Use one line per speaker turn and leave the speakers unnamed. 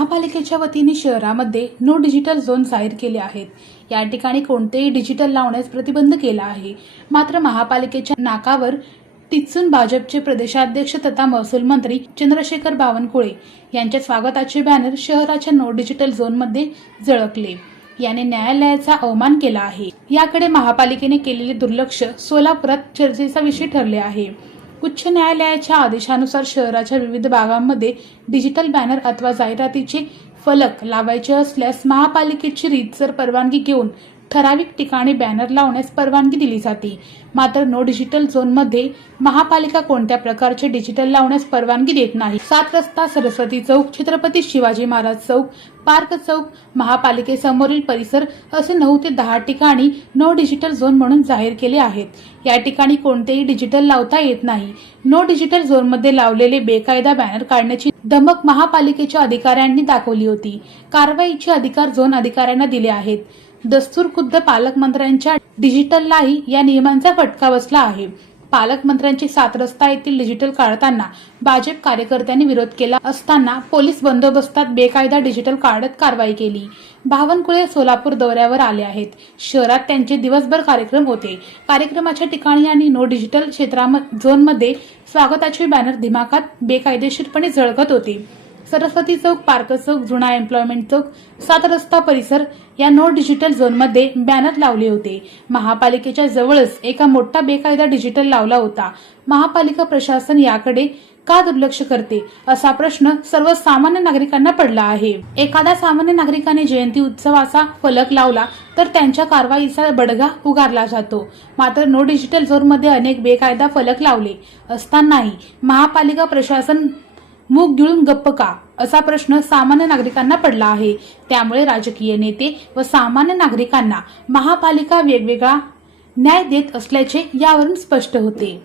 महापालिकेच्या वतीने शहरामध्ये नो डिजिटल झोन जाहीर केले आहेत. या ठिकाणी कोणतेही डिजिटल लावण्यास प्रतिबंध केला आहे. मात्र महापालिकेच्या नाकावर टिचून भाजपचे प्रदेशाध्यक्ष तथा महसूल मंत्री चंद्रशेखर बावनकुळे यांच्या स्वागताचे बॅनर शहराच्या नो डिजिटल झोनमध्ये झळकले. याने न्यायालयाचा अवमान केला आहे. याकडे महापालिकेने केलेले दुर्लक्ष सोलापुरात चर्चेचा विषय ठरले आहे. उच्च न्यायालयाच्या आदेशानुसार शहराच्या विविध भागांमध्ये डिजिटल बॅनर अथवा जाहिरातीचे फलक लावायचे असल्यास महापालिकेची रीतसर परवानगी घेऊन ठराविक ठिकाणी बॅनर लावण्यास परवानगी दिली जाते. मात्र नो डिजिटल झोनमध्ये महापालिका कोणत्या प्रकारचे डिजिटल लावण्यास परवानगी देत नाही? सात रस्ता सरस्वती चौक छत्रपती शिवाजी महाराज चौक पार्क चौक महापालिकेसमोरील परिसर असे नऊ ते दहा ठिकाणी नो डिजिटल झोन म्हणून जाहीर केले आहेत. या ठिकाणी कोणतेही डिजिटल लावता येत नाही. नो डिजिटल झोनमध्ये लावलेले बेकायदा बॅनर काढण्याची धमक महापालिकेच्या अधिकाऱ्यांनी दाखवली होती. कारवाईचे अधिकार झोन अधिकाऱ्यांना दिले आहेत. दस्तूर खुद्द पालकमंत्र्यांच्या डिजिटललाही या नियमांचा फटका बसला आहे. पालकमंत्र्यांची सात रस्ता येथील डिजिटल काढताना भाजप कार्यकर्त्यांनी विरोध केला असताना पोलीस बंदोबस्तात बेकायदा डिजिटल काढत कारवाई केली. बावनकुळे सोलापूर दौऱ्यावर आले आहेत. शहरात त्यांचे दिवसभर कार्यक्रम होते. कार्यक्रमाच्या ठिकाणी आणि नो डिजिटल क्षेत्रा झोनमध्ये स्वागताचे बॅनर दिमाखात बेकायदेशीरपणे झळकत होते. सरस्वती चौक पार्क चौक जुना एम्प्लॉयमेंट चौक सात रस्ता परिसर या नो डिजिटल झोनमध्ये बॅनर लावले होते. महापालिकेच्या जवळच एका मोठा बेकायदा डिजिटल लावला होता. महापालिका प्रशासन याकडे का दुर्लक्ष करते असा प्रश्न सर्वसामान्य नागरिकांना पडला आहे. एखाद्या सामान्य नागरिकाने जयंती उत्सवाचा फलक लावला तर त्यांच्या कारवाईचा बडगा उगारला जातो. मात्र नो डिजिटल झोनमध्ये अनेक बेकायदा फलक लावले असतानाही महापालिका प्रशासन मूग गिळून गप्प का? असा प्रश्न सामान्य नागरिकांना पडला आहे. त्यामुळे राजकीय नेते व सामान्य नागरिकांना महापालिका वेगवेगळा न्याय देत असल्याचे यावरून स्पष्ट होते.